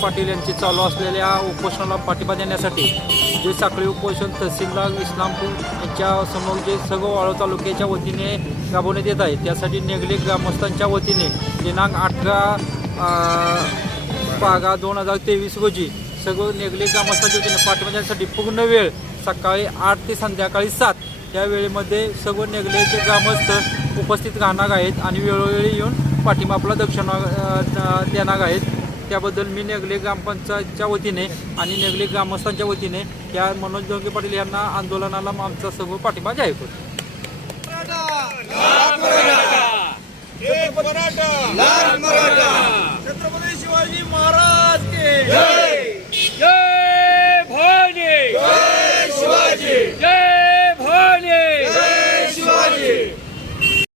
पाटील यांची चालू असलेल्या उपोषणाला पाठिंबा देण्यासाठी जे साखळी उपोषण तहसीलदार इस्लामपूर यांच्या समोर जे सर्व वाळू तालुक्याच्या वतीने राबवण्यात येत आहे त्यासाठी नेगले ग्रामस्थांच्या वतीने दिनांक अठरा बागा दोन हजार तेवीस रोजी सर्व नेगले ग्रामस्थांच्या वतीने पाठिंबा देण्यासाठी पूर्ण वेळ सकाळी आठ ते संध्याकाळी सात या वेळेमध्ये सर्व नेगलेचे ग्रामस्थ उपस्थित राहणार आहेत आणि वेळोवेळी येऊन पाठिंबा आपला दर्शना देणार आहेत. त्याबद्दल मी नेगले ग्रामपंचायतच्या वतीने आणि नेगले ग्रामस्थांच्या वतीने या मनोज जोंगे पाटील यांना आंदोलनाला आमचा सर्व पाठिंबा जाहीर करतो.